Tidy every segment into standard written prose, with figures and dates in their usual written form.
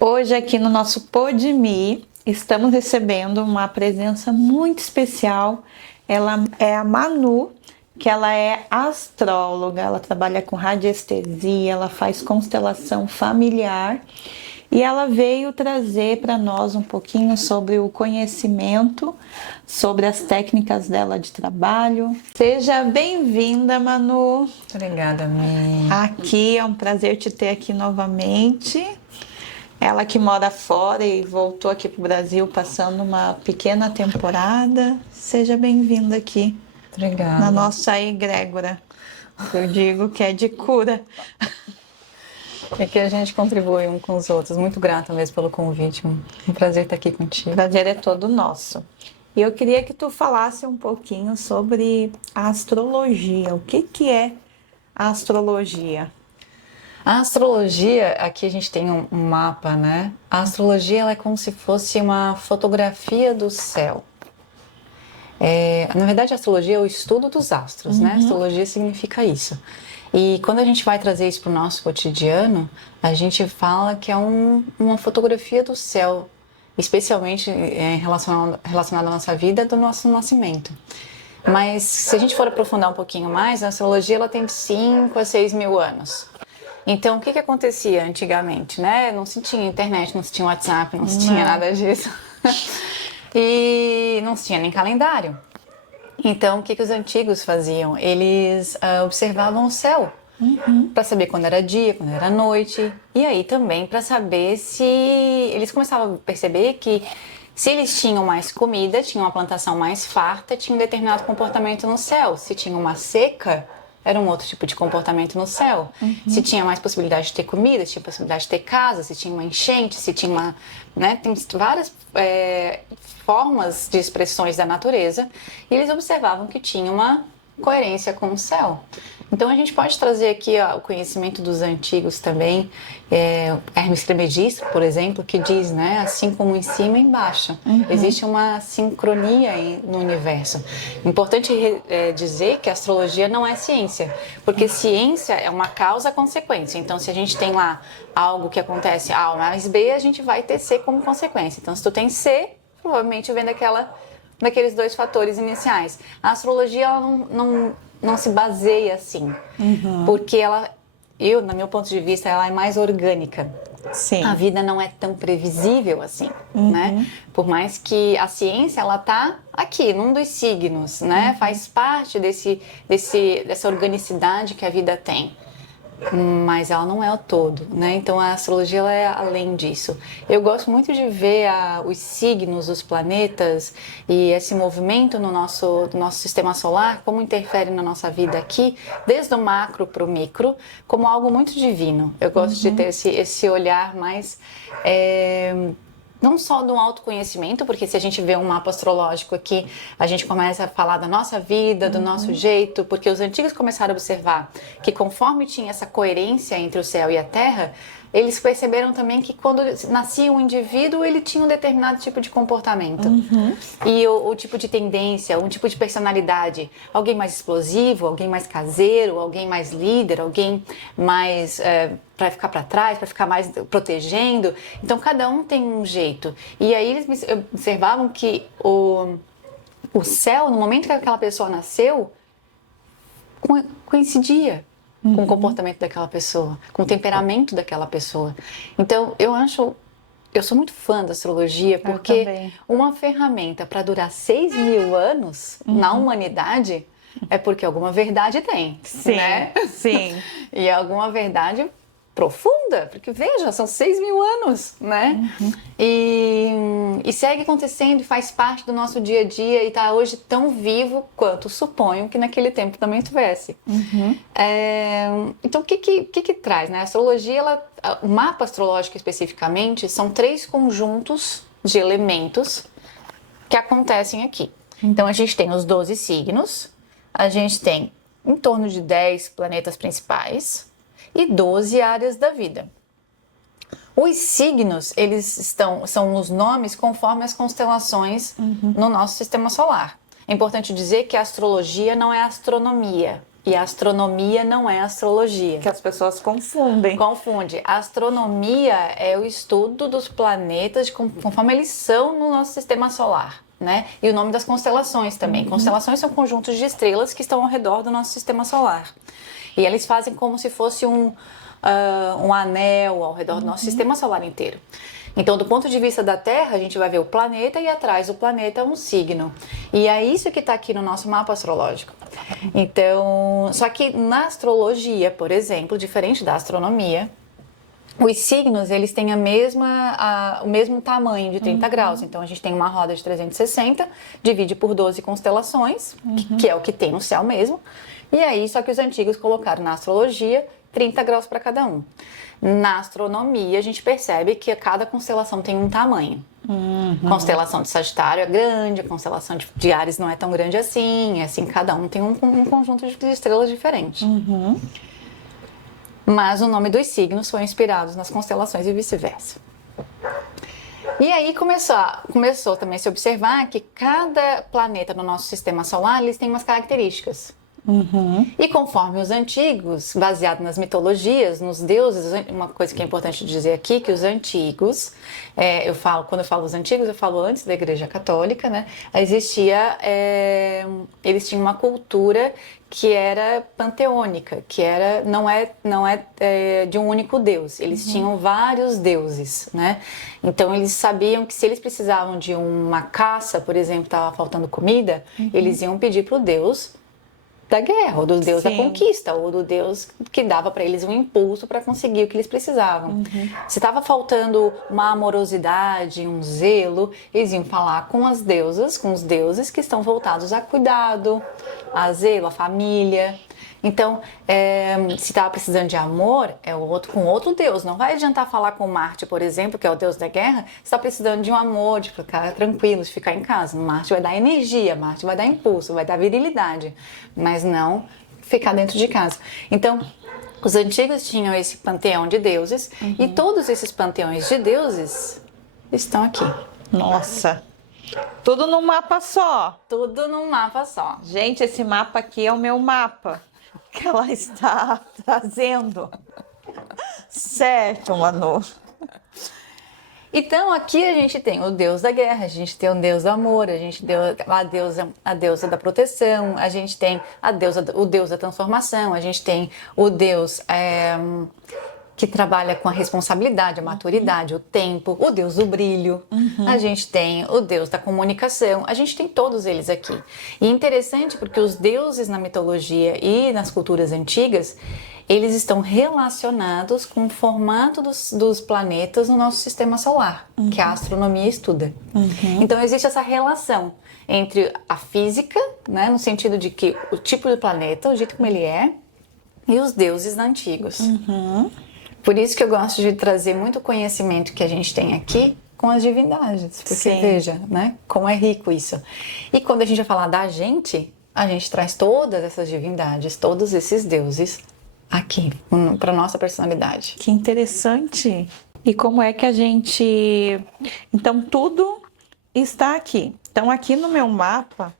Hoje aqui no nosso Podme estamos recebendo uma presença muito especial. Ela é a Manu, que ela é astróloga, ela trabalha com radiestesia, ela faz constelação familiar e ela veio trazer para nós um pouquinho sobre o conhecimento, sobre as técnicas dela de trabalho. Seja bem-vinda, Manu. Obrigada, Mi. Aqui é um prazer te ter aqui novamente. Ela que mora fora e voltou aqui para o Brasil passando uma pequena temporada. Seja bem-vinda aqui Obrigada. na nossa egrégora. Eu digo que é de cura. É que a gente contribui um com os outros. Muito grata mesmo pelo convite. Um prazer estar aqui contigo. O prazer é todo nosso. E eu queria que tu falasse um pouquinho sobre a astrologia. O que é a astrologia? A astrologia, aqui a gente tem um mapa, né? A astrologia ela é como se fosse uma fotografia do céu. Na verdade, a astrologia é o estudo dos astros, né? Astrologia significa isso. E quando a gente vai trazer isso para o nosso cotidiano, a gente fala que é uma fotografia do céu, especialmente relacionada à nossa vida, do nosso nascimento. Mas se a gente for aprofundar um pouquinho mais, a astrologia ela tem 5 a 6 mil anos. Então, o que acontecia antigamente, né? Não se tinha internet, não se tinha WhatsApp, não se tinha nada disso. E não se tinha nem calendário. Então, o que os antigos faziam? Eles observavam o céu para saber quando era dia, quando era noite. E aí também para saber se... Eles começavam a perceber que se eles tinham mais comida, tinham uma plantação mais farta, tinha um determinado comportamento no céu. Se tinha uma seca, era um outro tipo de comportamento no céu. Se tinha mais possibilidade de ter comida, se tinha possibilidade de ter casa, se tinha uma enchente, se tinha uma... Né? Tem várias formas de expressões da natureza e eles observavam que tinha uma coerência com o céu. Então a gente pode trazer aqui o conhecimento dos antigos também. Hermes Trismegisto, por exemplo, que diz, né, assim como em cima, embaixo. Existe uma sincronia no universo. Importante dizer que a astrologia não é ciência, porque ciência é uma causa-consequência. Então se a gente tem lá algo que acontece A mais B, a gente vai ter C como consequência. Então se tu tem C, provavelmente vem daqueles dois fatores iniciais. A astrologia ela não se baseia assim, porque no meu ponto de vista, ela é mais orgânica. Sim. A vida não é tão previsível assim, né? Por mais que a ciência, ela tá aqui, num dos signos, né? Faz parte dessa organicidade que a vida tem. Mas ela não é o todo, né? Então a astrologia ela é além disso. Eu gosto muito de ver os signos, os planetas e esse movimento no nosso sistema solar, como interfere na nossa vida aqui, desde o macro para o micro, como algo muito divino. Eu gosto de ter esse olhar mais... não só do autoconhecimento, porque se a gente vê um mapa astrológico aqui, a gente começa a falar da nossa vida, do nosso jeito, porque os antigos começaram a observar que conforme tinha essa coerência entre o céu e a terra, eles perceberam também que quando nascia um indivíduo, ele tinha um determinado tipo de comportamento. E o tipo de tendência, um tipo de personalidade. Alguém mais explosivo, alguém mais caseiro, alguém mais líder, alguém mais... para ficar para trás, para ficar mais protegendo. Então, cada um tem um jeito. E aí eles observavam que o céu, no momento que aquela pessoa nasceu, coincidia com o comportamento daquela pessoa, com o temperamento daquela pessoa. Então, eu sou muito fã da astrologia, porque uma ferramenta para durar 6 mil anos na humanidade é porque alguma verdade tem. Sim, né? sim. E alguma verdade profunda, porque veja, são 6 mil anos, né? E segue acontecendo e faz parte do nosso dia a dia e está hoje tão vivo quanto suponho que naquele tempo também tivesse. Então o que traz, né? A astrologia, o mapa astrológico especificamente, são 3 conjuntos de elementos que acontecem aqui. Então a gente tem os 12 signos, a gente tem em torno de 10 planetas principais e 12 áreas da vida. Os signos, são os nomes conforme as constelações no nosso sistema solar. É importante dizer que a astrologia não é astronomia. e astronomia não é astrologia. Que as pessoas confundem. Confunde. A astronomia é o estudo dos planetas conforme eles são no nosso sistema solar, né? E o nome das constelações também. Constelações são conjuntos de estrelas que estão ao redor do nosso sistema solar. E eles fazem como se fosse um anel ao redor do nosso sistema solar inteiro. Então, do ponto de vista da Terra, a gente vai ver o planeta e atrás do planeta um signo. E é isso que está aqui no nosso mapa astrológico. Então, só que na astrologia, por exemplo, diferente da astronomia, os signos, eles têm o mesmo tamanho de 30 graus. Então, a gente tem uma roda de 360, divide por 12 constelações, que é o que tem no céu mesmo. E aí, só que os antigos colocaram na astrologia 30 graus para cada um. Na astronomia, a gente percebe que cada constelação tem um tamanho. Constelação de Sagitário é grande, a constelação de Áries não é tão grande assim. Assim, cada um tem um conjunto de estrelas diferentes. Mas o nome dos signos foi inspirados nas constelações e vice-versa. E aí começou também a se observar que cada planeta no nosso sistema solar, eles têm umas características. E conforme os antigos, baseado nas mitologias, nos deuses, uma coisa que é importante dizer aqui, que os antigos, quando eu falo os antigos, eu falo antes da Igreja Católica, né? Eles tinham uma cultura que era panteônica, que não é de um único deus. Eles tinham vários deuses, né? Então eles sabiam que se eles precisavam de uma caça, por exemplo, estava faltando comida, eles iam pedir para o deus da guerra, ou do deus da conquista, ou do deus que dava para eles um impulso para conseguir o que eles precisavam. Se estava faltando uma amorosidade, um zelo, eles iam falar com as deusas, com os deuses que estão voltados a cuidado, a zelo, a família. Então, se estava precisando de amor, com outro deus. Não vai adiantar falar com Marte, por exemplo, que é o deus da guerra, se está precisando de um amor, de ficar tranquilo, de ficar em casa. Marte vai dar energia, Marte vai dar impulso, vai dar virilidade, mas não ficar dentro de casa. Então, os antigos tinham esse panteão de deuses e todos esses panteões de deuses estão aqui. Nossa! Tudo num mapa só. Tudo num mapa só. Gente, esse mapa aqui é o meu mapa que ela está trazendo. Certo, Manu. Então aqui a gente tem o deus da guerra, a gente tem o deus do amor, a gente tem a deusa da proteção, a gente tem o deus da transformação, a gente tem o deus que trabalha com a responsabilidade, a maturidade, o tempo, o deus do brilho, a gente tem o deus da comunicação, a gente tem todos eles aqui. E é interessante porque os deuses na mitologia e nas culturas antigas, eles estão relacionados com o formato dos planetas no nosso sistema solar, que a astronomia estuda. Então existe essa relação entre a física, né, no sentido de que o tipo do planeta, o jeito como ele é, e os deuses antigos. Por isso que eu gosto de trazer muito conhecimento que a gente tem aqui com as divindades. Porque veja, né, como é rico isso. E quando a gente vai falar da gente, a gente traz todas essas divindades, todos esses deuses aqui, para nossa personalidade. Que interessante. E como é que a gente... Então, tudo está aqui. Então, aqui no meu mapa,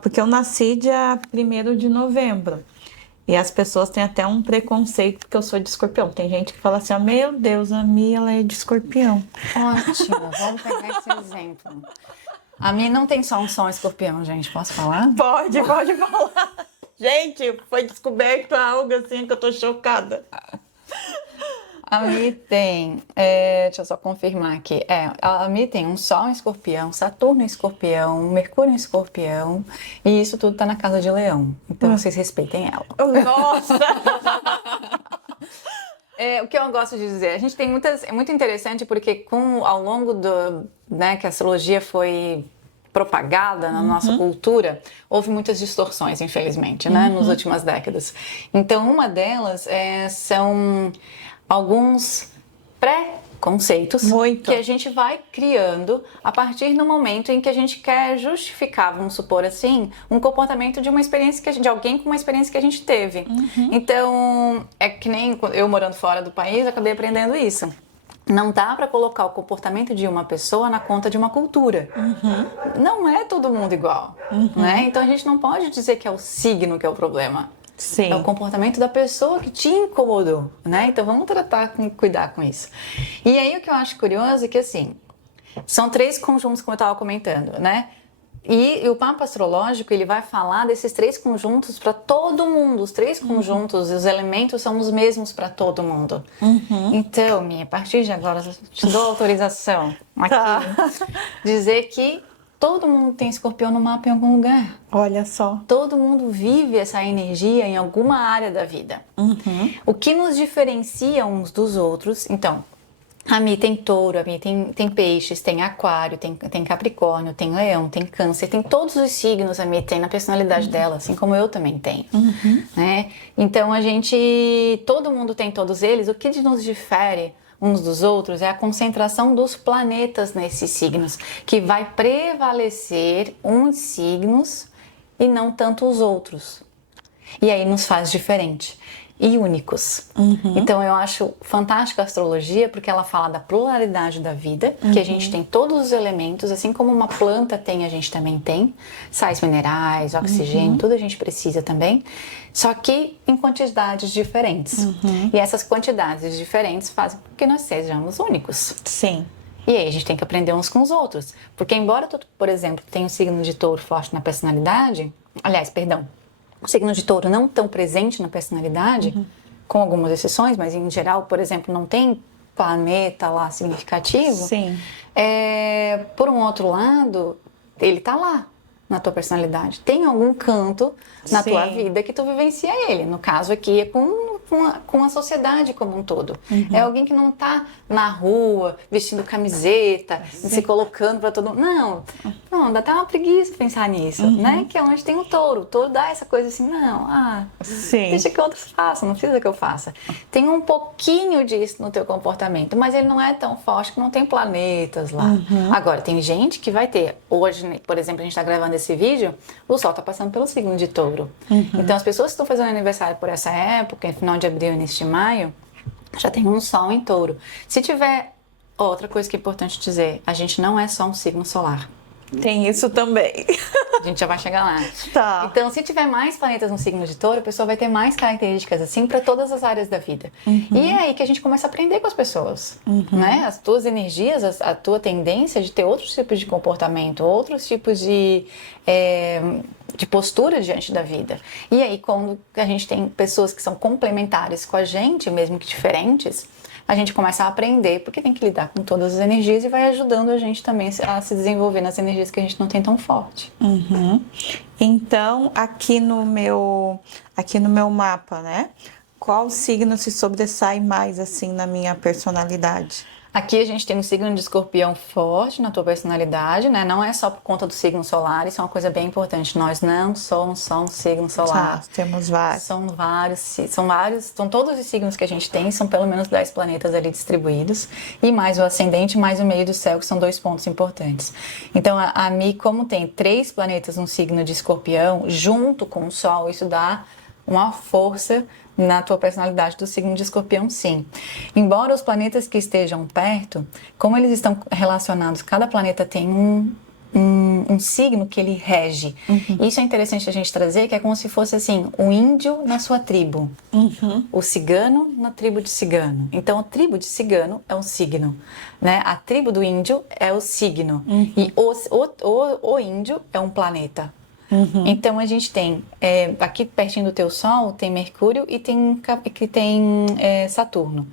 porque eu nasci dia 1º de novembro. E as pessoas têm até um preconceito porque eu sou de escorpião. Tem gente que fala assim, meu Deus, a Mi, ela é de escorpião. Ótimo, vamos pegar esse exemplo. A Mi não tem só um som escorpião, gente, posso falar? Pode falar. Gente, foi descoberto algo assim que eu tô chocada. A Mi tem, deixa eu só confirmar aqui, a Mi tem um Sol em Escorpião, Saturno em Escorpião, Mercúrio em Escorpião, e isso tudo tá na casa de Leão, então vocês respeitem ela. Nossa! O que eu gosto de dizer, a gente tem é muito interessante porque ao longo que a astrologia foi propagada na nossa cultura, houve muitas distorções, infelizmente, né, nas últimas décadas. Então, uma delas são alguns pré-conceitos que a gente vai criando a partir do momento em que a gente quer justificar, vamos supor assim, um comportamento de uma experiência de alguém com uma experiência que a gente teve. Então, é que nem eu morando fora do país, acabei aprendendo isso. não dá para colocar o comportamento de uma pessoa na conta de uma cultura. Não é todo mundo igual, né? Então a gente não pode dizer que é o signo que é o problema. Sim. É o comportamento da pessoa que te incomodou, né? Então vamos cuidar com isso. E aí o que eu acho curioso é que assim, são 3 conjuntos, como eu estava comentando, né? E o mapa astrológico, ele vai falar desses 3 conjuntos para todo mundo. Os 3 conjuntos, os elementos são os mesmos para todo mundo. Então, a partir de agora, eu te dou autorização aqui, dizer que todo mundo tem escorpião no mapa em algum lugar. Olha só. Todo mundo vive essa energia em alguma área da vida. O que nos diferencia uns dos outros, então... A Mi tem touro, a Mi tem peixes, tem aquário, tem capricórnio, tem leão, tem câncer, tem todos os signos a Mi tem na personalidade dela, assim como eu também tenho, né? Então todo mundo tem todos eles, o que nos difere uns dos outros é a concentração dos planetas nesses signos, que vai prevalecer uns signos e não tanto os outros. E aí nos faz diferente. E únicos. Então eu acho fantástica a astrologia porque ela fala da pluralidade da vida, que a gente tem todos os elementos, assim como uma planta tem, a gente também tem, sais minerais, oxigênio, tudo a gente precisa também, só que em quantidades diferentes. E essas quantidades diferentes fazem com que nós sejamos únicos. Sim. E aí a gente tem que aprender uns com os outros, porque embora tu, por exemplo, tenha um signo de touro forte na personalidade, o signo de touro não tão presente na personalidade, com algumas exceções, mas em geral, por exemplo, não tem planeta lá significativo. Sim. Por um outro lado, ele tá lá na tua personalidade. Tem algum canto na tua vida que tu vivencia ele. No caso aqui é com a sociedade como um todo. É alguém que não tá na rua vestindo camiseta, se colocando para todo mundo. Não, dá até uma preguiça pensar nisso, né? Que é onde tem o touro. O touro dá essa coisa assim, deixa que outros façam, não precisa que eu faça. Tem um pouquinho disso no teu comportamento, mas ele não é tão forte que não tem planetas lá. Agora, tem gente que vai ter. Hoje, por exemplo, a gente tá gravando esse vídeo, o Sol tá passando pelo signo de touro. Então, as pessoas que estão fazendo aniversário por essa época, final de abril e início de maio, já tem um Sol em touro. Se tiver... Outra coisa que é importante dizer, a gente não é só um signo solar. Tem isso também. A gente já vai chegar lá. Tá. Então, se tiver mais planetas no signo de touro, a pessoa vai ter mais características assim para todas as áreas da vida. E é aí que a gente começa a aprender com as pessoas, né? As tuas energias, a tua tendência de ter outros tipos de comportamento, outros tipos de postura diante da vida. E aí, quando a gente tem pessoas que são complementares com a gente, mesmo que diferentes, a gente começa a aprender, porque tem que lidar com todas as energias e vai ajudando a gente também a se desenvolver nas energias que a gente não tem tão forte. Então, aqui no meu mapa, né? Qual signo se sobressai mais, assim, na minha personalidade? Aqui a gente tem um signo de escorpião forte na tua personalidade, né? Não é só por conta do signo solar, isso é uma coisa bem importante. Nós não somos só um signo solar. Temos vários. São todos os signos que a gente tem, são pelo menos 10 planetas ali distribuídos, e mais o ascendente, mais o meio do céu, que são 2 pontos importantes. Então, a Mi, como tem 3 planetas no signo de escorpião, junto com o Sol, isso dá uma força na tua personalidade do signo de escorpião, sim. Embora os planetas que estejam perto, como eles estão relacionados, cada planeta tem um signo que ele rege. Isso é interessante a gente trazer, que é como se fosse assim, o índio na sua tribo, o cigano na tribo de cigano. Então, a tribo de cigano é um signo, né? A tribo do índio é o signo, e o índio é um planeta. Então a gente tem aqui pertinho do teu Sol tem Mercúrio e tem Saturno.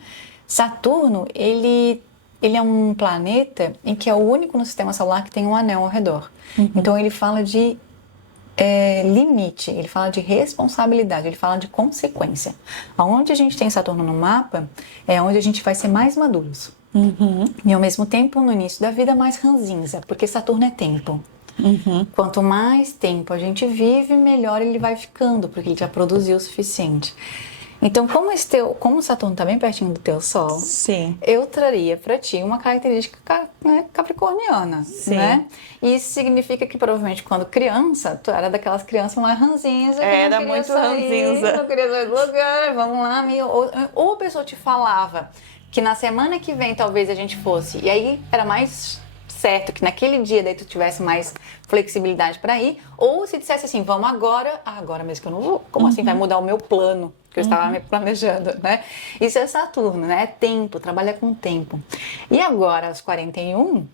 Saturno ele é um planeta em que é o único no sistema solar que tem um anel ao redor. Então ele fala de limite, ele fala de responsabilidade, ele fala de consequência. Onde a gente tem Saturno no mapa é onde a gente vai ser mais maduros. E ao mesmo tempo, no início da vida, mais ranzinza, porque Saturno é tempo. Quanto mais tempo a gente vive, melhor ele vai ficando, porque ele já produziu o suficiente. Então, como o Saturno está bem pertinho do teu Sol, Sim. eu traria para ti uma característica capricorniana, Sim. né? E isso significa que provavelmente quando criança, tu era daquelas crianças mais ranzinhas. Era muito ranzinza. Não queria sair do lugar, vamos lá. Ou a pessoa te falava que na semana que vem talvez a gente fosse, e aí era mais certo que naquele dia daí tu tivesse mais flexibilidade para ir, ou se dissesse assim, vamos agora, agora mesmo que eu não vou, como assim vai mudar o meu plano que eu estava me planejando, né? Isso é Saturno, né? É tempo, trabalha com tempo. E agora, aos 41,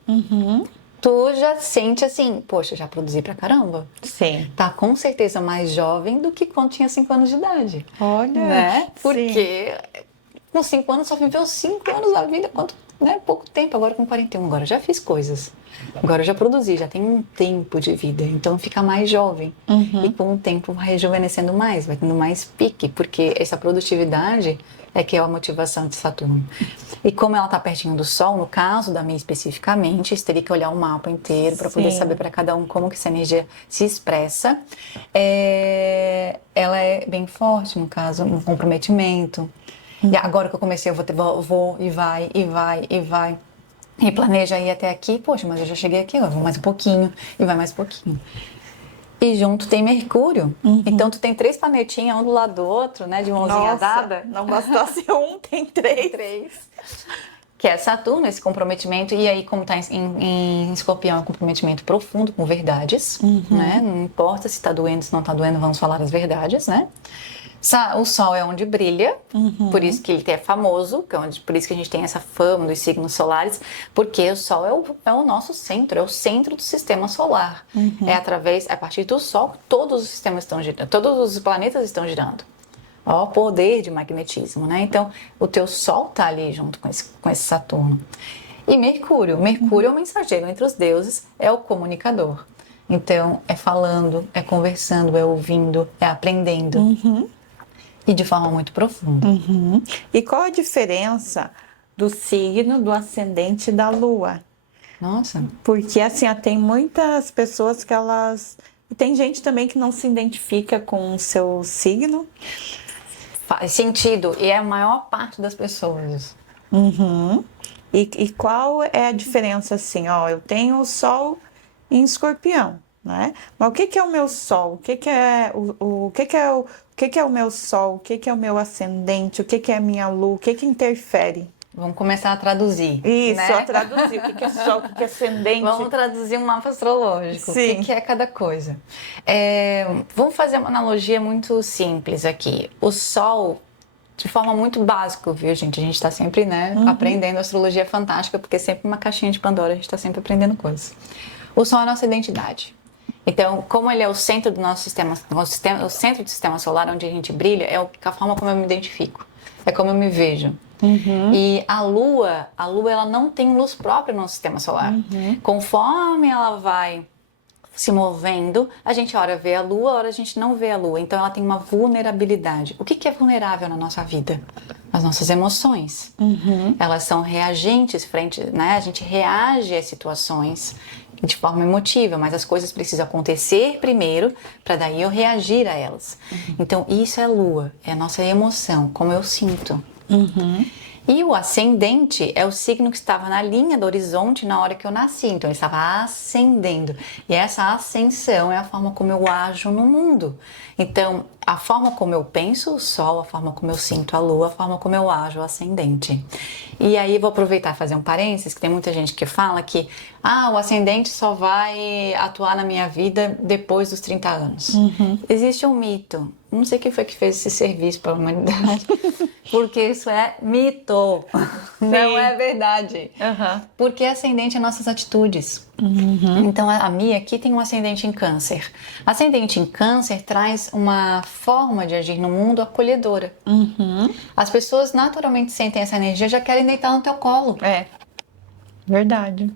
tu já sente assim, poxa, já produzi pra caramba. Sim. Tá com certeza mais jovem do que quando tinha 5 anos de idade. Olha, Né? Porque sim. com 5 anos só viveu 5 anos da vida, quanto, né? Pouco tempo, agora com 41. Agora eu já fiz coisas. Agora eu já produzi, já tenho um tempo de vida. Então fica mais jovem. E com o tempo vai rejuvenescendo mais, vai tendo mais pique, porque essa produtividade é que é a motivação de Saturno. E como ela está pertinho do Sol, no caso da minha especificamente, você teria que olhar o mapa inteiro para poder Sim. saber para cada um como que essa energia se expressa. Ela é bem forte, no caso, um comprometimento. E agora que eu comecei, eu vou e vai, e vai, e vai. E planeja ir até aqui, poxa, mas eu já cheguei aqui, agora vou mais um pouquinho, e vai mais um pouquinho. E junto tem Mercúrio. Então tu tem 3 planetinhas, um do lado do outro, né? De mãozinha dada. Não bastasse um, tem 3. 3. Que é Saturno, esse comprometimento. E aí, como tá em Escorpião, é um comprometimento profundo com verdades, né? Não importa se tá doendo, se não tá doendo, vamos falar as verdades, né? O Sol é onde brilha, por isso que ele é famoso, por isso que a gente tem essa fama dos signos solares, porque o Sol é o nosso centro, é o centro do sistema solar. É a partir do Sol que todos os sistemas estão girando, todos os planetas estão girando. Ó, poder de magnetismo, né? Então, o teu Sol tá ali junto com esse Saturno. E Mercúrio é o mensageiro entre os deuses, é o comunicador. Então, é falando, é conversando, é ouvindo, é aprendendo. E de forma muito profunda. E qual a diferença do signo, do ascendente e da lua? Nossa. Porque assim, ó, tem muitas pessoas que elas... E tem gente também que não se identifica com o seu signo. Faz sentido. E é a maior parte das pessoas. E qual é a diferença assim? Ó, eu tenho o Sol em Escorpião, né? Mas o que é o meu Sol? O que é o que é o meu Sol? O que é o meu ascendente? O que é a minha Lua? O que interfere? Vamos começar a traduzir. Isso, né? a traduzir. O que é Sol? O que é ascendente? Vamos traduzir um mapa astrológico. Sim. O que é cada coisa? Vamos fazer uma analogia muito simples aqui. O Sol, de forma muito básica, viu, gente? A gente está sempre, né, aprendendo. Astrologia é fantástica, porque é sempre uma caixinha de Pandora, a gente está sempre aprendendo coisas. O Sol é a nossa identidade. Então, como ele é o centro do nosso sistema, o centro do sistema solar, onde a gente brilha, é a forma como eu me identifico, é como eu me vejo. E a Lua ela não tem luz própria no sistema solar. Conforme ela vai se movendo, a gente ora vê a Lua, ora a gente não vê a Lua. Então ela tem uma vulnerabilidade. O que é vulnerável na nossa vida? As nossas emoções. Elas são reagentes frente, né? A gente reage às situações de forma emotiva, mas as coisas precisam acontecer primeiro para daí eu reagir a elas. Então isso é Lua, é a nossa emoção, como eu sinto. E o ascendente é o signo que estava na linha do horizonte na hora que eu nasci, então ele estava ascendendo. E essa ascensão é a forma como eu ajo no mundo. Então, a forma como eu penso, o Sol, a forma como eu sinto a Lua, a forma como eu ajo, o ascendente. E aí vou aproveitar e fazer um parênteses, que tem muita gente que fala que o ascendente só vai atuar na minha vida depois dos 30 anos. Existe um mito. Não sei quem foi que fez esse serviço para a humanidade, porque isso é mito, não é verdade. Porque ascendente é nossas atitudes. Então a Mia aqui tem um ascendente em Câncer. Ascendente em Câncer traz uma forma de agir no mundo acolhedora. As pessoas naturalmente sentem essa energia, já querem deitar no teu colo. É, verdade.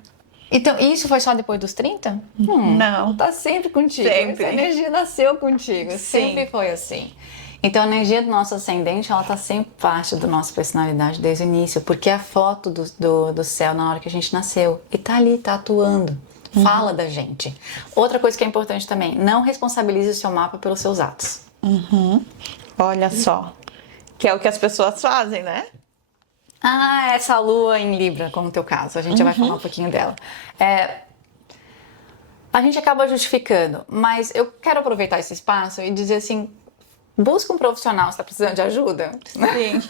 Então, isso foi só depois dos 30? Não. Tá sempre contigo. Sempre. Essa energia nasceu contigo. Sim. Sempre foi assim. Então, a energia do nosso ascendente, ela tá sempre parte da nossa personalidade desde o início. Porque é a foto do céu na hora que a gente nasceu. E tá ali, tá atuando. Fala da gente. Outra coisa que é importante também, não responsabilize o seu mapa pelos seus atos. Olha só. Que é o que as pessoas fazem, né? Essa lua em Libra, como no teu caso. A gente já vai falar um pouquinho dela. A gente acaba justificando, mas eu quero aproveitar esse espaço e dizer assim, busca um profissional se está precisando de ajuda. Sim.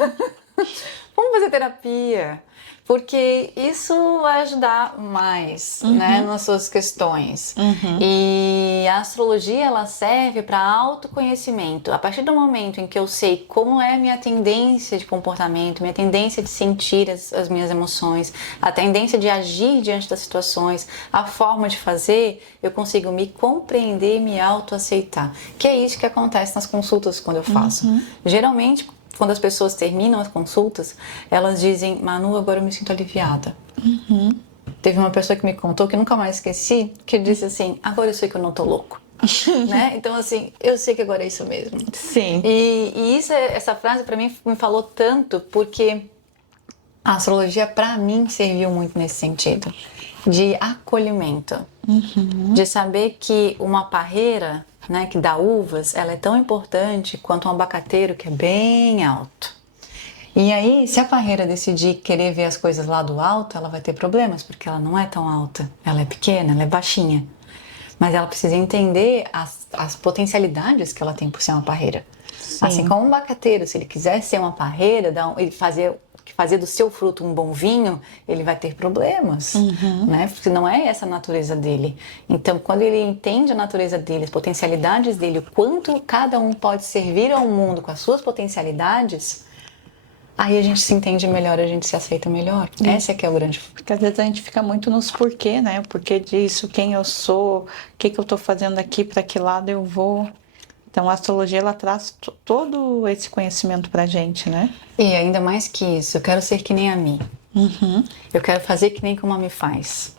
vamos fazer terapia. Porque isso vai ajudar mais, né, nas suas questões. E a astrologia, ela serve para autoconhecimento. A partir do momento em que eu sei como é a minha tendência de comportamento, minha tendência de sentir as minhas emoções, a tendência de agir diante das situações, a forma de fazer, eu consigo me compreender e me autoaceitar. Que é isso que acontece nas consultas quando eu faço. Geralmente, quando as pessoas terminam as consultas, elas dizem, Manu, agora eu me sinto aliviada. Teve uma pessoa que me contou, que eu nunca mais esqueci, que disse assim, agora eu sei que eu não tô louco. Né? Então, assim, eu sei que agora é isso mesmo. Sim. E essa frase pra mim me falou tanto, porque a astrologia pra mim serviu muito nesse sentido. De acolhimento. De saber que uma parreira, né, que dá uvas, ela é tão importante quanto um abacateiro que é bem alto. E aí, se a parreira decidir querer ver as coisas lá do alto, ela vai ter problemas, porque ela não é tão alta. Ela é pequena, ela é baixinha. Mas ela precisa entender as potencialidades que ela tem por ser uma parreira. Sim. Assim como um abacateiro, se ele quiser ser uma parreira, ele fazer do seu fruto um bom vinho, ele vai ter problemas, né? Porque não é essa a natureza dele. Então, quando ele entende a natureza dele, as potencialidades dele, o quanto cada um pode servir ao mundo com as suas potencialidades, aí a gente se entende melhor, a gente se aceita melhor. Esse é que é o grande... Porque às vezes a gente fica muito nos porquê, né? O porquê disso, quem eu sou, o que eu tô fazendo aqui, para que lado eu vou. Então, a astrologia, ela traz todo esse conhecimento pra gente, né? E ainda mais que isso, eu quero ser que nem a Mi. Eu quero fazer que nem como a Mi faz.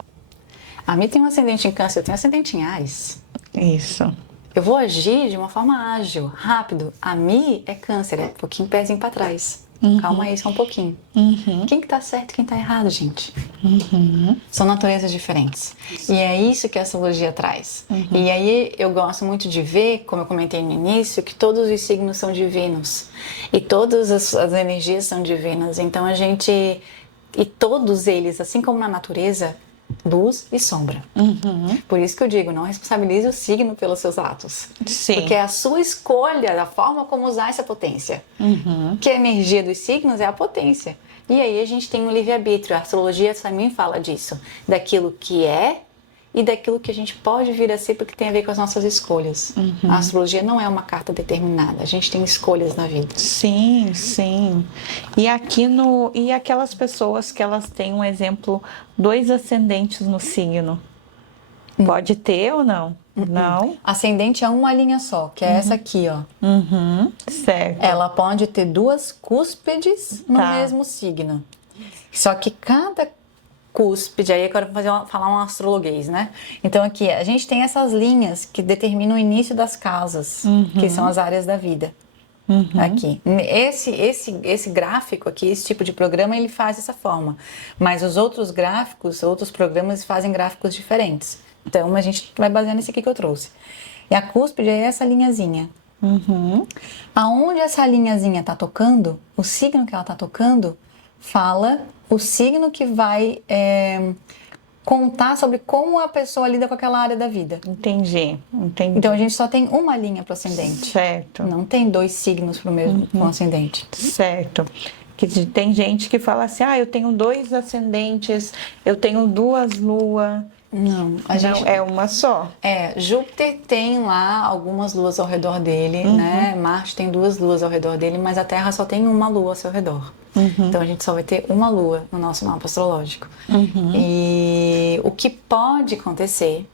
A Mi tem um ascendente em Câncer, eu tenho um ascendente em Áries. Isso. Eu vou agir de uma forma ágil, rápido. A Mi é Câncer, é um pouquinho pezinho pra trás. Calma aí, só um pouquinho. Quem que tá certo e quem tá errado, gente? São naturezas diferentes. E é isso que a astrologia traz. E aí eu gosto muito de ver, como eu comentei no início, que todos os signos são divinos. E todas as energias são divinas. Então a gente... E todos eles, assim como na natureza, luz e sombra. Por isso que eu digo, não responsabilize o signo pelos seus atos. Sim. Porque é a sua escolha, da forma como usar essa potência. Que a energia dos signos é a potência. E aí a gente tem um livre-arbítrio. A astrologia também fala disso. Daquilo que é e daquilo que a gente pode vir a ser, porque tem a ver com as nossas escolhas. A astrologia não é uma carta determinada. A gente tem escolhas na vida. Sim, sim. E e aquelas pessoas que elas têm, um exemplo, 2 ascendentes no signo. Pode ter ou não? Não. Ascendente é uma linha só, que é essa aqui, ó. Certo. Ela pode ter 2 cúspides no mesmo signo. Só que cada cúspide, aí agora eu vou falar um astrologuês, né? Então aqui, a gente tem essas linhas que determinam o início das casas, que são as áreas da vida. Aqui. Esse gráfico aqui, esse tipo de programa, ele faz dessa forma. Mas os outros gráficos, outros programas fazem gráficos diferentes. Então a gente vai basear nesse aqui que eu trouxe. E a cúspide é essa linhazinha. Aonde essa linhazinha tá tocando, o signo que ela tá tocando, fala o signo que vai contar sobre como a pessoa lida com aquela área da vida. Entendi. Então a gente só tem uma linha para o ascendente. Certo. Não tem 2 signos para o mesmo ascendente. Certo. Que tem gente que fala assim, eu tenho 2 ascendentes, eu tenho 2 luas. Não, Não, é uma só. Júpiter tem lá algumas luas ao redor dele, né? Marte tem 2 luas ao redor dele, mas a Terra só tem uma lua ao seu redor. Então a gente só vai ter uma lua no nosso mapa astrológico. E o que pode acontecer,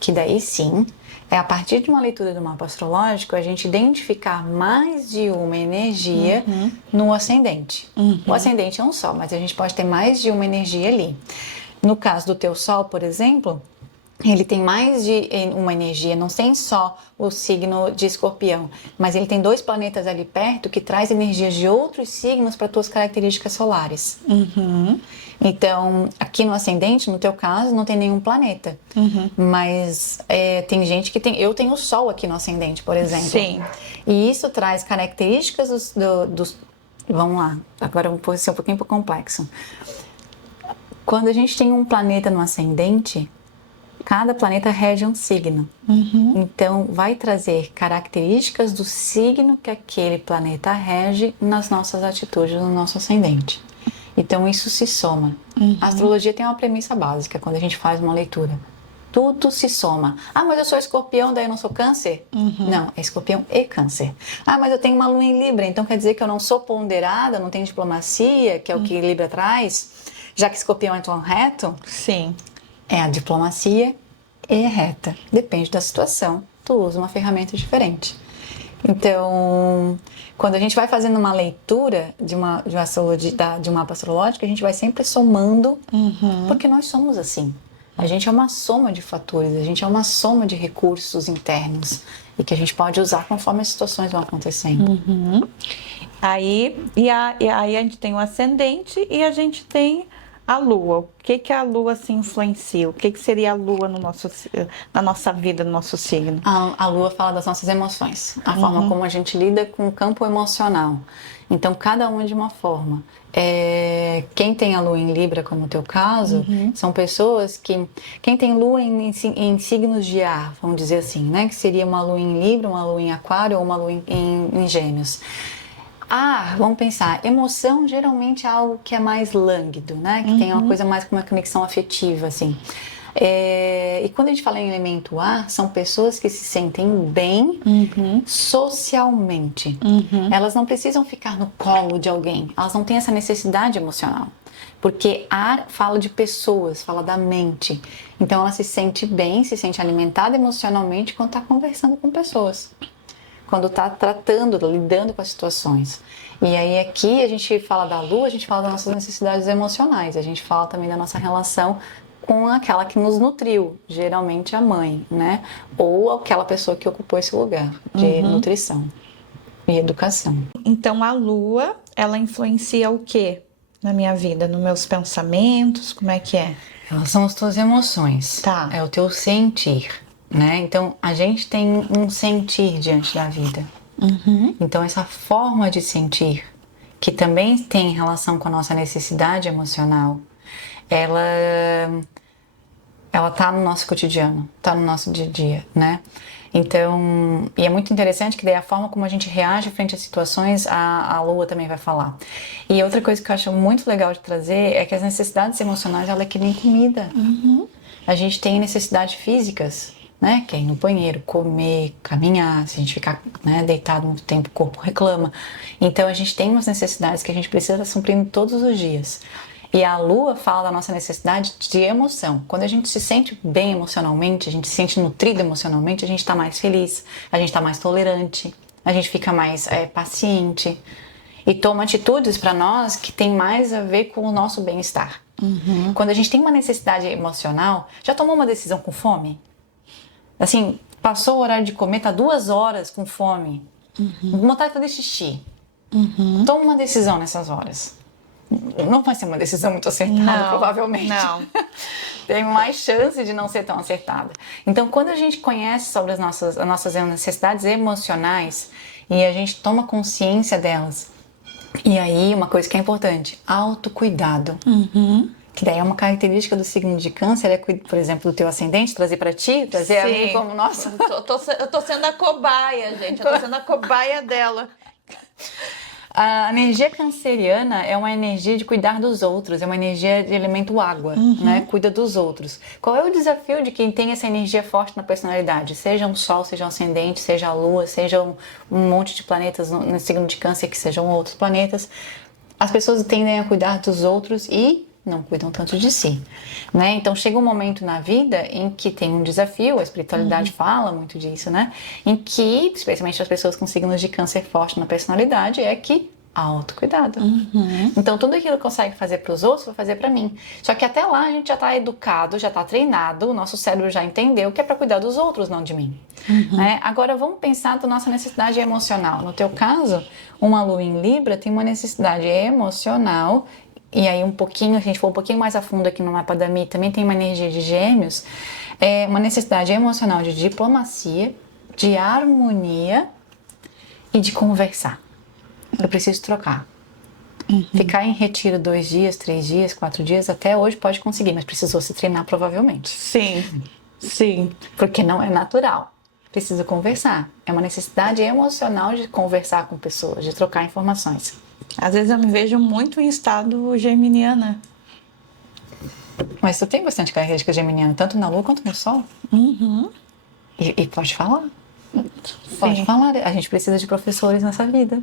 que daí sim, é a partir de uma leitura do mapa astrológico, a gente identificar mais de uma energia no ascendente. O ascendente é um sol, mas a gente pode ter mais de uma energia ali. No caso do teu sol, por exemplo, ele tem mais de uma energia, não tem só o signo de Escorpião, mas ele tem 2 planetas ali perto que traz energias de outros signos para tuas características solares. Então, aqui no ascendente, no teu caso, não tem nenhum planeta, mas tem gente que tem... Eu tenho o Sol aqui no ascendente, por exemplo. Sim. E isso traz características dos... Vamos lá, agora vou ser um pouquinho complexo. Quando a gente tem um planeta no ascendente, Cada planeta rege um signo. Então, vai trazer características do signo que aquele planeta rege nas nossas atitudes, no nosso ascendente. Então, isso se soma. A astrologia tem uma premissa básica quando a gente faz uma leitura. Tudo se soma. Ah, mas eu sou escorpião, daí eu não sou câncer? Não, é escorpião e câncer. Ah, mas eu tenho uma lua em Libra, então quer dizer que eu não sou ponderada, não tenho diplomacia, que é o que Libra traz, já que escorpião é tão reto? Sim. É a diplomacia e é reta. Depende da situação. Tu usa uma ferramenta diferente. Então, quando a gente vai fazendo uma leitura de um mapa astrológico, a gente vai sempre somando, porque nós somos assim. A gente é uma soma de fatores, a gente é uma soma de recursos internos e que a gente pode usar conforme as situações vão acontecendo. Aí, aí a gente tem o ascendente e a gente tem a lua. O que a lua se influencia? O que seria a lua no na nossa vida, no nosso signo? A lua fala das nossas emoções, a forma como a gente lida com o campo emocional. Então, cada um de uma forma. Quem tem a lua em Libra, como o teu caso, são pessoas que... Quem tem lua em signos de ar, vamos dizer assim, né? Que seria uma lua em Libra, uma lua em Aquário ou uma lua em Gêmeos. Vamos pensar, emoção geralmente é algo que é mais lânguido, né? Que tem uma coisa mais com uma conexão afetiva, assim. E quando a gente fala em elemento ar, são pessoas que se sentem bem socialmente. Elas não precisam ficar no colo de alguém, elas não têm essa necessidade emocional. Porque ar fala de pessoas, fala da mente. Então ela se sente bem, se sente alimentada emocionalmente quando está conversando com pessoas. Quando está tratando, lidando com as situações. E aí aqui a gente fala da lua, a gente fala das nossas necessidades emocionais, a gente fala também da nossa relação com aquela que nos nutriu, geralmente a mãe, né? Ou aquela pessoa que ocupou esse lugar de nutrição e educação. Então a lua, ela influencia o quê na minha vida, nos meus pensamentos, como é que é? Elas são as tuas emoções, Tá. É o teu sentir, né? Então a gente tem um sentir diante da vida. Então essa forma de sentir, que também tem relação com a nossa necessidade emocional, ela tá no nosso cotidiano, tá no nosso dia a dia, né? Então, e é muito interessante que daí a forma como a gente reage frente às situações, a lua também vai falar. E outra coisa que eu acho muito legal de trazer é que as necessidades emocionais, ela é que nem comida. A gente tem necessidades físicas, né? Que é ir no banheiro, comer, caminhar, se a gente ficar, né, deitado muito tempo, o corpo reclama. Então, a gente tem umas necessidades que a gente precisa estar suprindo todos os dias. E a lua fala da nossa necessidade de emoção. Quando a gente se sente bem emocionalmente, a gente se sente nutrido emocionalmente, a gente está mais feliz, a gente está mais tolerante, a gente fica mais paciente e toma atitudes para nós que tem mais a ver com o nosso bem-estar. Quando a gente tem uma necessidade emocional, já tomou uma decisão com fome? Assim, passou o horário de comer, tá 2 horas com fome, vontade de fazer xixi. Toma uma decisão nessas horas. Não vai ser uma decisão muito acertada, provavelmente. Não. Tem mais chance de não ser tão acertada. Então, quando a gente conhece sobre as nossas necessidades emocionais e a gente toma consciência delas, e aí uma coisa que é importante, autocuidado. Que daí é uma característica do signo de Câncer, por exemplo, do teu ascendente, trazer pra ti, trazer a mim como nossa. Eu tô sendo a cobaia, gente. Eu tô sendo a cobaia dela. A energia canceriana é uma energia de cuidar dos outros, é uma energia de elemento água, né? Cuida dos outros. Qual é o desafio de quem tem essa energia forte na personalidade? Seja um sol, seja um ascendente, seja a lua, seja um monte de planetas no signo de Câncer, que sejam outros planetas. As pessoas tendem a cuidar dos outros e não cuidam tanto de si, né? Então chega um momento na vida em que tem um desafio, a espiritualidade fala muito disso, né? Em que, especialmente as pessoas com signos de Câncer forte na personalidade, é que autocuidado. Então tudo aquilo que consegue fazer para os outros, vai fazer para mim. Só que até lá a gente já está educado, já está treinado, o nosso cérebro já entendeu que é para cuidar dos outros, não de mim. Né? Agora vamos pensar da nossa necessidade emocional. No teu caso, uma lua em Libra tem uma necessidade emocional. E aí a gente for um pouquinho mais a fundo aqui no mapa da Mi, também tem uma energia de Gêmeos, uma necessidade emocional de diplomacia, de harmonia e de conversar. Eu preciso trocar. Ficar em retiro 2 dias, 3 dias, 4 dias, até hoje pode conseguir, mas precisou se treinar provavelmente. Sim. Sim. Porque não é natural. Precisa conversar. É uma necessidade emocional de conversar com pessoas, de trocar informações. Às vezes eu me vejo muito em estado geminiana. Mas tu tem bastante característica geminiana, tanto na Lua quanto no Sol. Uhum. E pode falar. Pode Sim. falar. A gente precisa de professores nessa vida.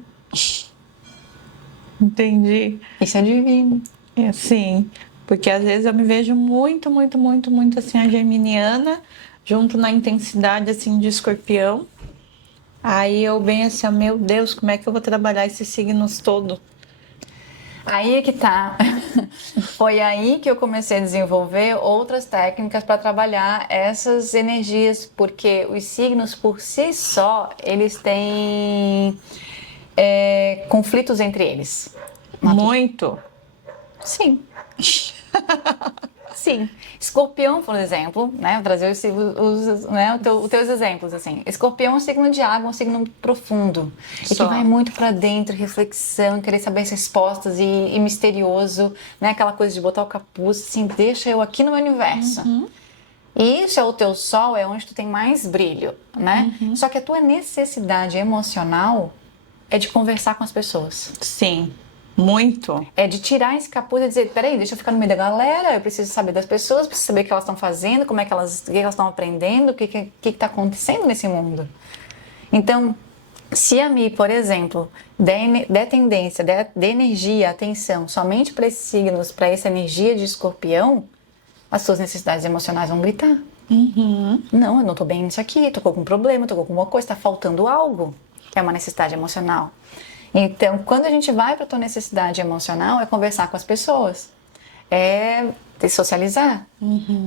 Entendi. Isso é divino. É, sim, porque às vezes eu me vejo muito assim a geminiana, junto na intensidade assim de escorpião. Aí eu venho assim, ó, meu Deus, como é que eu vou trabalhar esses signos todos? Aí é que tá. Foi aí que eu comecei a desenvolver outras técnicas para trabalhar essas energias, porque os signos por si só, eles têm conflitos entre eles. Muito. Sim. Sim. Escorpião, por exemplo, né? Vou trazer os teus exemplos, assim. Escorpião é um signo de água, um signo profundo. E Só. que vai muito pra dentro, reflexão, querer saber as respostas e misterioso, né? Aquela coisa de botar o capuz, assim, deixa eu aqui no meu universo. E isso é o teu sol, é onde tu tem mais brilho, né? Só que a tua necessidade emocional é de conversar com as pessoas. Sim, muito. É de tirar esse capuz e dizer, peraí, deixa eu ficar no meio da galera, eu preciso saber das pessoas, preciso saber o que elas estão fazendo, como é que elas estão aprendendo, o que está acontecendo nesse mundo. Então, se a Mi, por exemplo, der tendência, der energia, atenção, somente para esses signos, para essa energia de escorpião, as suas necessidades emocionais vão gritar. Não, eu não estou bem nisso aqui, estou com algum problema, estou com alguma coisa, está faltando algo. É uma necessidade emocional. Então, quando a gente vai para a tua necessidade emocional, é conversar com as pessoas, é socializar,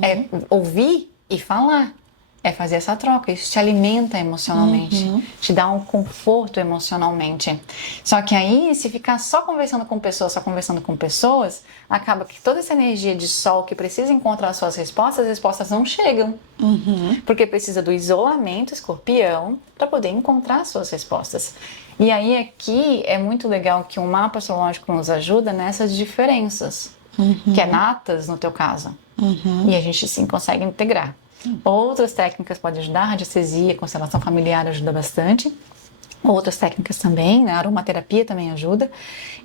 é ouvir e falar, é fazer essa troca. Isso te alimenta emocionalmente, te dá um conforto emocionalmente. Só que aí, se ficar só conversando com pessoas, acaba que toda essa energia de sol que precisa encontrar as suas respostas, as respostas não chegam. Porque precisa do isolamento escorpião para poder encontrar as suas respostas. E aí aqui é muito legal que o mapa astrológico nos ajuda nessas diferenças, que é natas no teu caso. E a gente sim consegue integrar. Outras técnicas podem ajudar, radiestesia, constelação familiar ajuda bastante. Outras técnicas também, né? A aromaterapia também ajuda.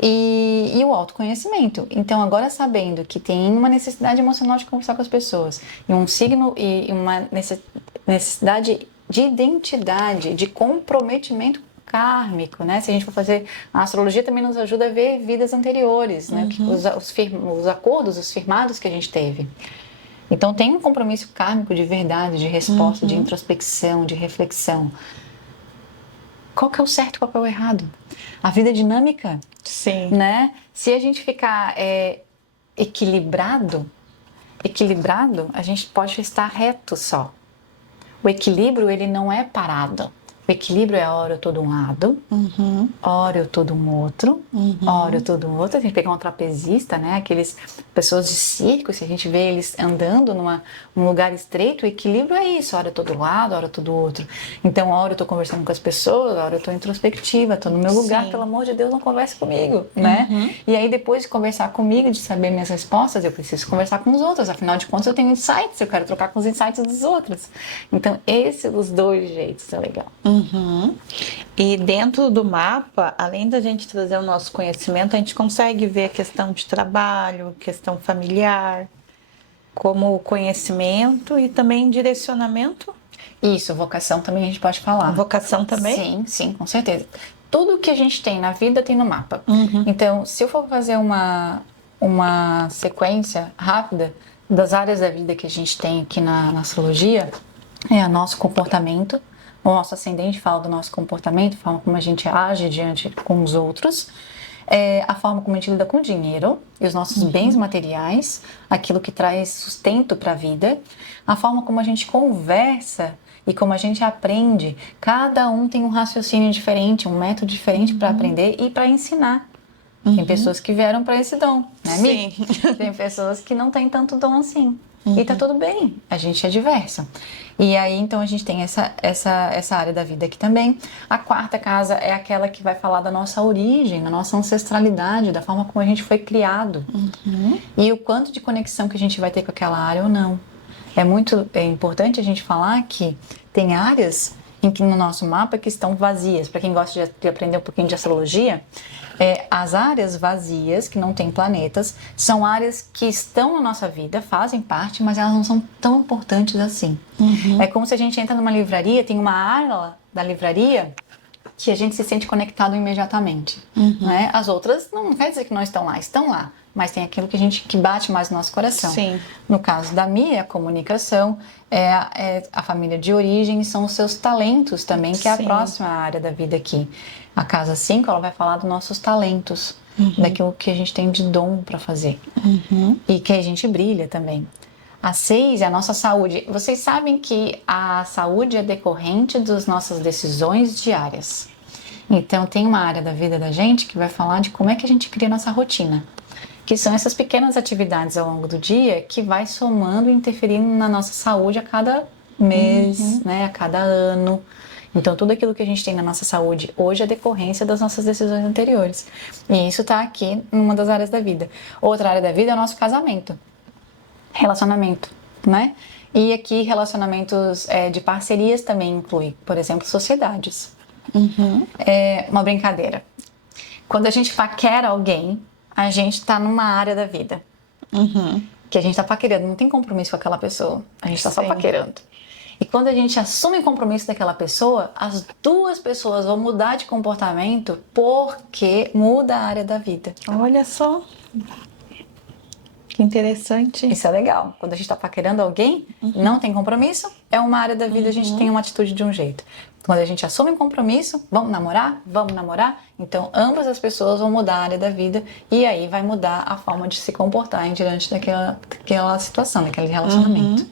E o autoconhecimento. Então, agora sabendo que tem uma necessidade emocional de conversar com as pessoas, e um signo e uma necessidade de identidade, de comprometimento kármico, né? Se a gente for fazer a astrologia, também nos ajuda a ver vidas anteriores, né? Os acordos, os firmados que a gente teve. Então tem um compromisso kármico de verdade, de resposta, de introspecção, de reflexão. Qual que é o certo, qual que é o errado? A vida é dinâmica, Sim. né? Se a gente ficar equilibrado, a gente pode estar reto só. O equilíbrio, ele não é parado. O equilíbrio é hora eu tô de um lado, hora eu tô de um outro, hora eu tô de um outro. A gente pegar um trapezista, né? Aqueles pessoas de circo, se a gente vê eles andando num lugar estreito, o equilíbrio é isso. Hora eu tô do lado, hora eu tô do outro. Então, hora eu tô conversando com as pessoas, hora eu tô introspectiva, tô no meu lugar, pelo amor de Deus, não converse comigo, né? E aí, depois de conversar comigo, de saber minhas respostas, eu preciso conversar com os outros. Afinal de contas, eu tenho insights, eu quero trocar com os insights dos outros. Então, esse dos dois jeitos é legal. E dentro do mapa, além da gente trazer o nosso conhecimento, a gente consegue ver a questão de trabalho, questão familiar, como conhecimento e também direcionamento. Isso, vocação também a gente pode falar. Vocação também? Sim, sim, com certeza. Tudo que a gente tem na vida tem no mapa. Então, se eu for fazer uma sequência rápida das áreas da vida que a gente tem aqui na astrologia, é o nosso comportamento. O nosso ascendente fala do nosso comportamento, a forma como a gente age diante com os outros, a forma como a gente lida com o dinheiro e os nossos bens materiais, aquilo que traz sustento para a vida, a forma como a gente conversa e como a gente aprende. Cada um tem um raciocínio diferente, um método diferente para aprender e para ensinar. Tem pessoas que vieram para esse dom, né, Mi? Sim. Tem pessoas que não têm tanto dom assim. E tá tudo bem, a gente é diverso. E aí, então, a gente tem essa área da vida aqui também. A quarta casa é aquela que vai falar da nossa origem, da nossa ancestralidade, da forma como a gente foi criado. E o quanto de conexão que a gente vai ter com aquela área ou não. É importante a gente falar que tem áreas no nosso mapa que estão vazias. Para quem gosta de aprender um pouquinho de astrologia, as áreas vazias, que não têm planetas, são áreas que estão na nossa vida, fazem parte, mas elas não são tão importantes assim. É como se a gente entra numa livraria, tem uma área da livraria que a gente se sente conectado imediatamente. Né? As outras não quer dizer que não estão lá, mas tem aquilo que bate mais no nosso coração. Sim. No caso da Mia, é a comunicação, é a família de origem, são os seus talentos também, que é a próxima área da vida aqui. A casa 5, ela vai falar dos nossos talentos, daquilo que a gente tem de dom para fazer. E que a gente brilha também. A 6 é a nossa saúde. Vocês sabem que a saúde é decorrente das nossas decisões diárias. Então, tem uma área da vida da gente que vai falar de como é que a gente cria nossa rotina. Que são essas pequenas atividades ao longo do dia que vai somando e interferindo na nossa saúde a cada mês, né, a cada ano. Então, tudo aquilo que a gente tem na nossa saúde hoje é decorrência das nossas decisões anteriores. E isso está aqui numa das áreas da vida. Outra área da vida é o nosso casamento. Relacionamento, né? E aqui relacionamentos de parcerias também inclui, por exemplo, sociedades. É uma brincadeira. Quando a gente paquera alguém, a gente tá numa área da vida. Que a gente tá paquerando, não tem compromisso com aquela pessoa. A gente tá só paquerando. E quando a gente assume compromisso daquela pessoa, as duas pessoas vão mudar de comportamento porque muda a área da vida. Olha só. Que interessante. Isso é legal. Quando a gente está paquerando alguém, não tem compromisso, é uma área da vida, a gente tem uma atitude de um jeito. Quando a gente assume um compromisso, vamos namorar? Vamos namorar? Então, ambas as pessoas vão mudar a área da vida e aí vai mudar a forma de se comportar diante daquela situação, daquele relacionamento.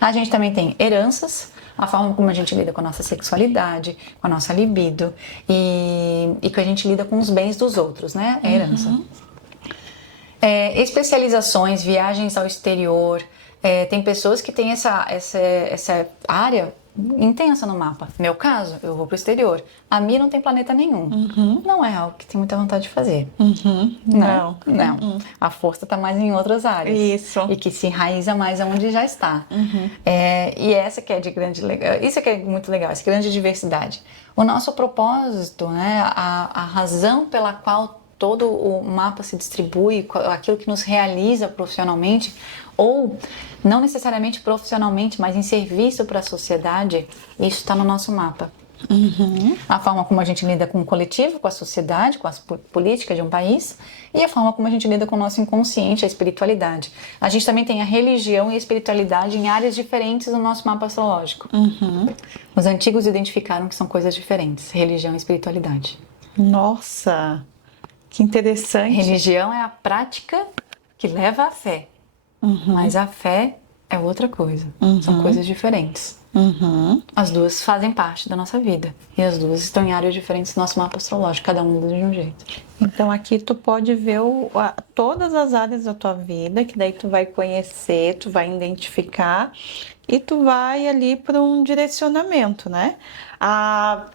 A gente também tem heranças, a forma como a gente lida com a nossa sexualidade, com a nossa libido e que a gente lida com os bens dos outros, né? É herança. Especializações, viagens ao exterior. Tem pessoas que têm essa área intensa no mapa. No meu caso, eu vou pro exterior. A Mia não tem planeta nenhum. Não é algo que tem muita vontade de fazer. Não. A força está mais em outras áreas. Isso. E que se enraiza mais aonde já está. E essa que é de grande legal. Isso que é muito legal, essa grande diversidade. O nosso propósito, né, a razão pela qual todo o mapa se distribui, aquilo que nos realiza profissionalmente, ou não necessariamente profissionalmente, mas em serviço para a sociedade, isso está no nosso mapa. A forma como a gente lida com o coletivo, com a sociedade, com a política de um país, e a forma como a gente lida com o nosso inconsciente, a espiritualidade. A gente também tem a religião e a espiritualidade em áreas diferentes no nosso mapa astrológico. Os antigos identificaram que são coisas diferentes, religião e espiritualidade. Nossa, que interessante. Religião é a prática que leva à fé, mas a fé é outra coisa, são coisas diferentes. As duas fazem parte da nossa vida e as duas estão em áreas diferentes do nosso mapa astrológico, cada um de um jeito. Então aqui tu pode ver todas as áreas da tua vida, que daí tu vai conhecer, tu vai identificar e tu vai ali para um direcionamento, né?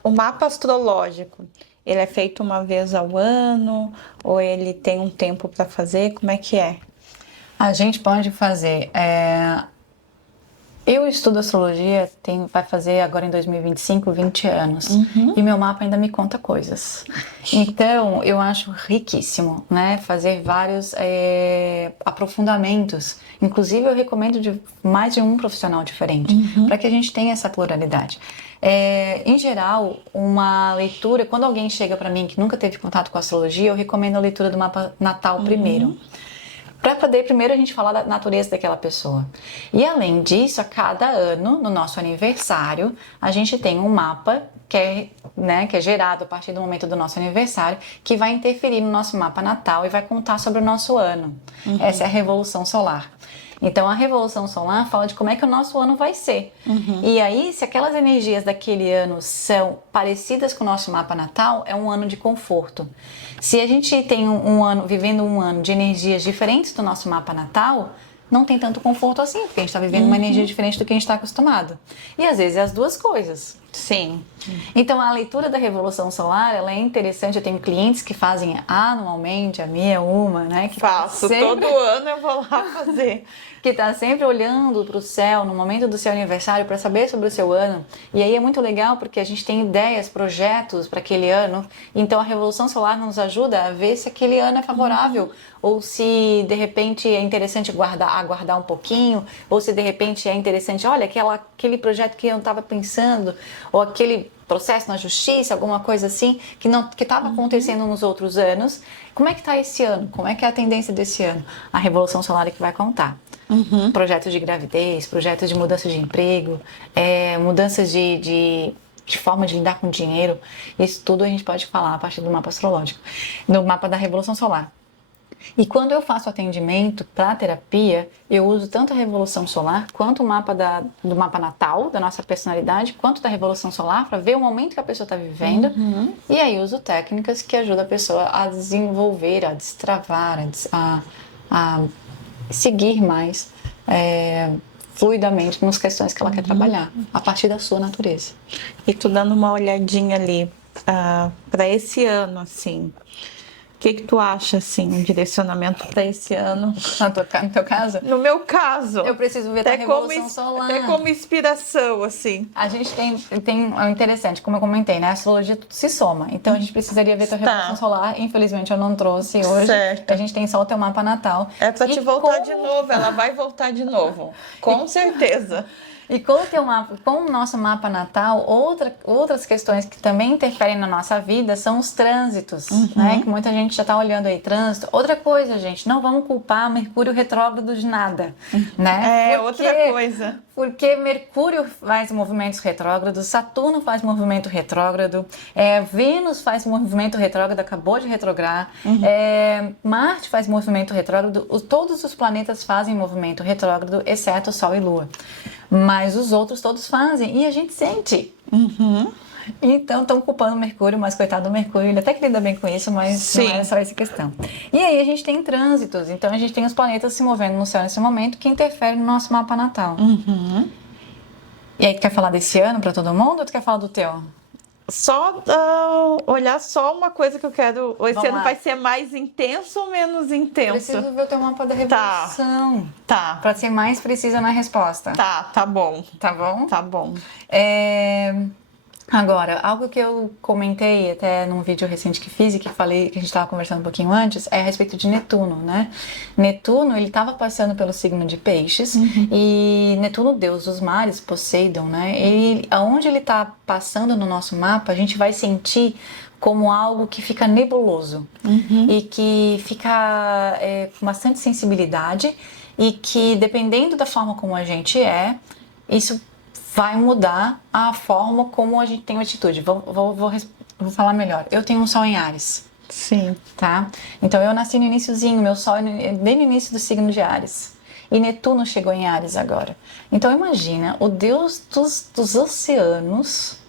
O mapa astrológico, ele é feito uma vez ao ano ou ele tem um tempo para fazer? Como é que é? A gente pode fazer... Eu estudo astrologia, vai fazer agora em 2025, 20 anos. E meu mapa ainda me conta coisas. Então, eu acho riquíssimo, né? Fazer vários aprofundamentos. Inclusive, eu recomendo de mais de um profissional diferente, para que a gente tenha essa pluralidade. Em geral, uma leitura... Quando alguém chega para mim que nunca teve contato com a astrologia, eu recomendo a leitura do mapa natal primeiro. Para poder primeiro a gente falar da natureza daquela pessoa. E além disso, a cada ano, no nosso aniversário, a gente tem um mapa que é gerado a partir do momento do nosso aniversário, que vai interferir no nosso mapa natal e vai contar sobre o nosso ano. Essa é a revolução solar. Então, a revolução solar fala de como é que o nosso ano vai ser. E aí, se aquelas energias daquele ano são parecidas com o nosso mapa natal, é um ano de conforto. Se a gente tem vivendo um ano de energias diferentes do nosso mapa natal, não tem tanto conforto assim, porque a gente está vivendo uma energia diferente do que a gente está acostumado. E às vezes é as duas coisas. Sim. Então, a leitura da Revolução Solar, ela é interessante. Eu tenho clientes que fazem anualmente, a minha é uma, né? Que Faço, sempre... todo ano eu vou lá fazer. Que está sempre olhando para o céu no momento do seu aniversário para saber sobre o seu ano. E aí é muito legal porque a gente tem ideias, projetos para aquele ano. Então a Revolução Solar nos ajuda a ver se aquele ano é favorável ou se de repente é interessante aguardar um pouquinho, ou se de repente é interessante, olha, aquele projeto que eu não estava pensando, ou aquele processo na justiça, alguma coisa assim, que estava acontecendo nos outros anos. Como é que está esse ano? Como é que é a tendência desse ano? A Revolução Solar é que vai contar. Projetos de gravidez, projetos de mudança de emprego, mudanças de forma de lidar com dinheiro. Isso tudo a gente pode falar a partir do mapa astrológico, do mapa da Revolução Solar. E quando eu faço atendimento para terapia, eu uso tanto a Revolução Solar quanto o mapa do mapa natal, da nossa personalidade, quanto da Revolução Solar, para ver o momento que a pessoa está vivendo. E aí uso técnicas que ajudam a pessoa a desenvolver, a destravar, a seguir mais fluidamente nas questões que ela quer trabalhar, a partir da sua natureza. E tu dando uma olhadinha ali para esse ano, assim, o que tu acha, assim, um direcionamento para esse ano? No teu caso? No meu caso. Eu preciso ver a Revolução Solar. Até como inspiração, assim. A gente tem interessante, como eu comentei, né? A astrologia tudo se soma. Então a gente precisaria ver a tua Revolução Solar. Infelizmente eu não trouxe hoje. Certo. A gente tem só o teu mapa natal. É pra te voltar de novo, ela vai voltar de novo. Com certeza. E com o nosso mapa natal, outras questões que também interferem na nossa vida são os trânsitos, né? Que muita gente já está olhando aí, trânsito. Outra coisa, gente, não vamos culpar Mercúrio retrógrado de nada, né? Outra coisa. Porque Mercúrio faz movimentos retrógrados, Saturno faz movimento retrógrado, Vênus faz movimento retrógrado, acabou de retrograr, Marte faz movimento retrógrado, todos os planetas fazem movimento retrógrado, exceto Sol e Lua. Mas os outros todos fazem e a gente sente. Então estão culpando o Mercúrio, mas coitado do Mercúrio, ele até que lida bem com isso, mas não é só essa questão. E aí a gente tem trânsitos, então a gente tem os planetas se movendo no céu nesse momento que interferem no nosso mapa natal. E aí tu quer falar desse ano para todo mundo ou tu quer falar do teu? Só olhar só uma coisa que eu quero. Esse ano vai ser mais intenso ou menos intenso? Preciso ver o teu mapa da Revolução. Tá. Pra ser mais precisa na resposta. Tá bom. Tá bom? Tá bom. Agora, algo que eu comentei até num vídeo recente que fiz e que falei, que a gente estava conversando um pouquinho antes, é a respeito de Netuno, né? Netuno, ele estava passando pelo signo de Peixes e Netuno, deus dos mares, Poseidon, né? Aonde ele está passando no nosso mapa, a gente vai sentir como algo que fica nebuloso e que fica com bastante sensibilidade e que, dependendo da forma como a gente isso vai mudar a forma como a gente tem atitude. Vou falar melhor. Eu tenho um Sol em Áries. Sim. Tá? Então eu nasci no iniciozinho, meu Sol é bem no início do signo de Áries. E Netuno chegou em Áries agora. Então imagina, o deus dos oceanos,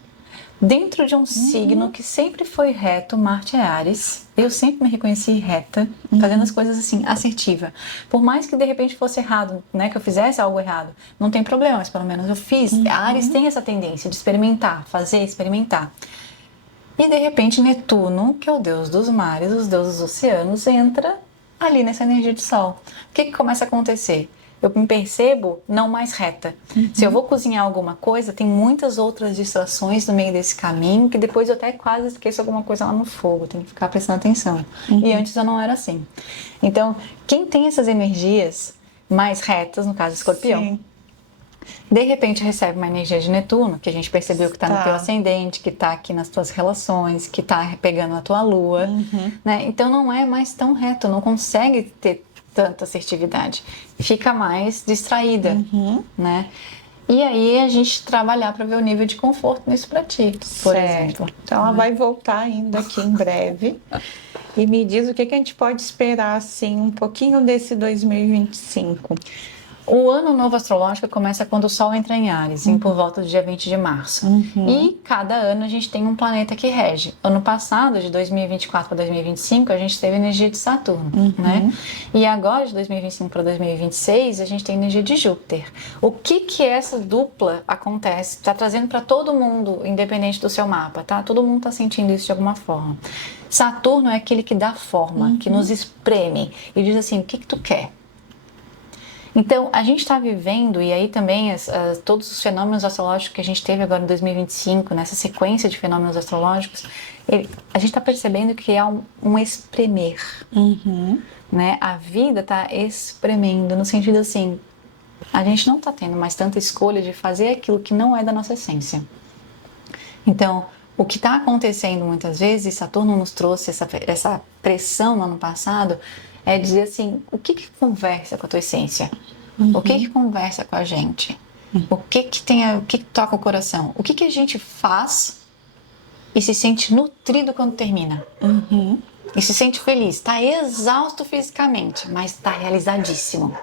dentro de um signo que sempre foi reto, Marte é Áries. Eu sempre me reconheci reta, fazendo as coisas assim, assertiva. Por mais que de repente fosse errado, né, que eu fizesse algo errado, não tem problema, mas pelo menos eu fiz. A Áries tem essa tendência de experimentar, experimentar. E de repente Netuno, que é o deus dos mares, os deuses dos oceanos, entra ali nessa energia de Sol. O que começa a acontecer? Eu me percebo não mais reta. Se eu vou cozinhar alguma coisa, tem muitas outras distrações no meio desse caminho, que depois eu até quase esqueço alguma coisa lá no fogo, tenho que ficar prestando atenção. E antes eu não era assim. Então, quem tem essas energias mais retas, no caso Escorpião, de repente recebe uma energia de Netuno, que a gente percebeu que está no teu ascendente, que está aqui nas tuas relações, que está pegando na tua lua, né? Então não é mais tão reto, não consegue ter tanta assertividade, fica mais distraída, né? E aí a gente trabalhar para ver o nível de conforto nisso para ti, por exemplo. Então ela vai voltar ainda aqui em breve e me diz o que a gente pode esperar assim um pouquinho desse 2025. O ano novo astrológico começa quando o Sol entra em Áries, por volta do dia 20 de março. E cada ano a gente tem um planeta que rege. Ano passado, de 2024 para 2025, a gente teve energia de Saturno, né? E agora, de 2025 para 2026, a gente tem energia de Júpiter. O que essa dupla acontece? Está trazendo para todo mundo, independente do seu mapa, tá? Todo mundo está sentindo isso de alguma forma. Saturno é aquele que dá forma, que nos espreme e diz assim, o que tu quer? Então, a gente está vivendo, e aí também todos os fenômenos astrológicos que a gente teve agora em 2025, nessa sequência de fenômenos astrológicos, a gente está percebendo que há um espremer, né? A vida está espremendo, no sentido assim, a gente não está tendo mais tanta escolha de fazer aquilo que não é da nossa essência. Então, o que está acontecendo muitas vezes, Saturno nos trouxe essa pressão no ano passado, é dizer assim, o que conversa com a tua essência? O que conversa com a gente? O que toca o coração? O que a gente faz e se sente nutrido quando termina? E se sente feliz, está exausto fisicamente, mas está realizadíssimo.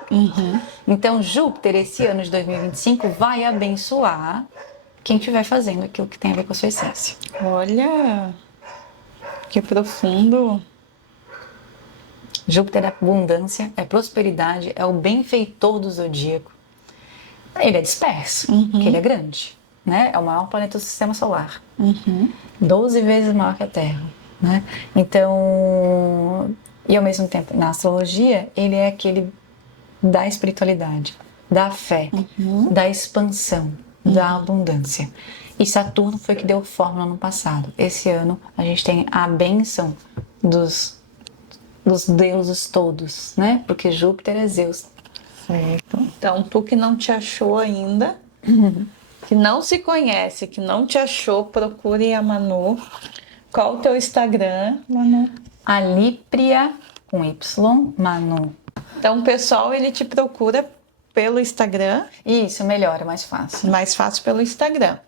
Então, Júpiter, esse ano de 2025, vai abençoar quem estiver fazendo aquilo que tem a ver com a sua essência. Olha, que profundo. Júpiter é abundância, é prosperidade, é o benfeitor do zodíaco. Ele é disperso, porque ele é grande, né? É o maior planeta do sistema solar. 12 vezes maior que a Terra, né? Então, e ao mesmo tempo, na astrologia, ele é aquele da espiritualidade, da fé, da expansão, da abundância. E Saturno foi que deu forma no ano passado. Esse ano, a gente tem a bênção dos deuses todos, né? Porque Júpiter é Zeus. Certo. Então, tu que não te achou ainda, que não se conhece, que não te achou, procure a Manu. Qual o teu Instagram, Manu? Alípria, com Y, Manu. Então, o pessoal, ele te procura pelo Instagram. Isso, melhor, é mais fácil. Mais fácil pelo Instagram.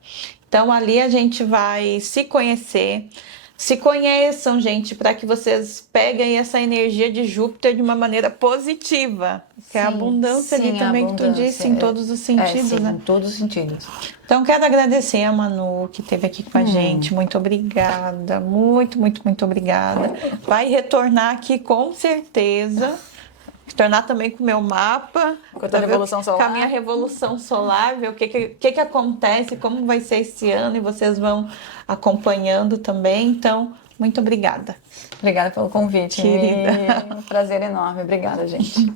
Então, ali a gente vai se conhecer. Se conheçam, gente, para que vocês peguem essa energia de Júpiter de uma maneira positiva. Que é a abundância ali também que tu disse, em todos os sentidos, né? Em todos os sentidos. Então, quero agradecer a Manu, que esteve aqui com a gente. Muito obrigada. Muito, muito, muito obrigada. Vai retornar aqui com certeza. Retornar também com o meu mapa. Com a tua revolução solar. Com a minha revolução solar, ver o que acontece, como vai ser esse ano, e vocês vão acompanhando também. Então, muito obrigada. Obrigada pelo convite. Querida. Um prazer enorme. Obrigada, gente.